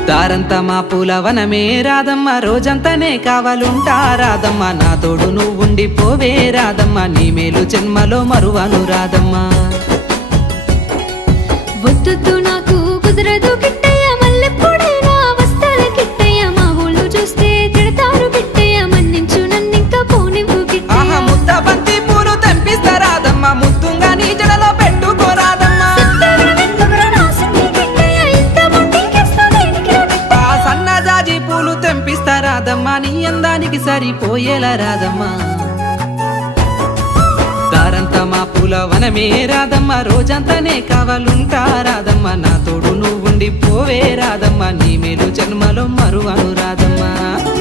దారంతా మా పూలవనమే రాదమ్మ, రోజంతానే కావాలుంటా రాదమ్మ, నా తోడు నువ్వుండి పోవే రాదమ్మ, నీ మేలు జన్మలో మరువను రాదమ్మ. వద్దు నాకు కుదరదు కిట్టయ్య, మల్లెప్పుడైనా వస్తాల కిట్టయ్య, మా ఊళ్ళు చూస్తే తిడతారు కిట్టయ్య, మన్నించు నన్నింకా పోనివ్వు కిట్టయ్య. ముద్ద బంతి పూలు తెంపిస్తా రాదమ్మ, ముద్దుంగా నీ జడలో పెట్టుకోరాదమ్మ. సన్నజాజి పూలు తెంపిస్తా రాదమ్మ, నీ అందానికి సరిపోయేలా రాదమ్మ. దారంతా మా పూలవనమే రాదమ్మ, రోజంతానే కావాలుంటా రాదమ్మ, నా తోడు నువ్వుండి పోవే రాదమ్మ, నీ మేలు జన్మలో మరువను రాదమ్మ.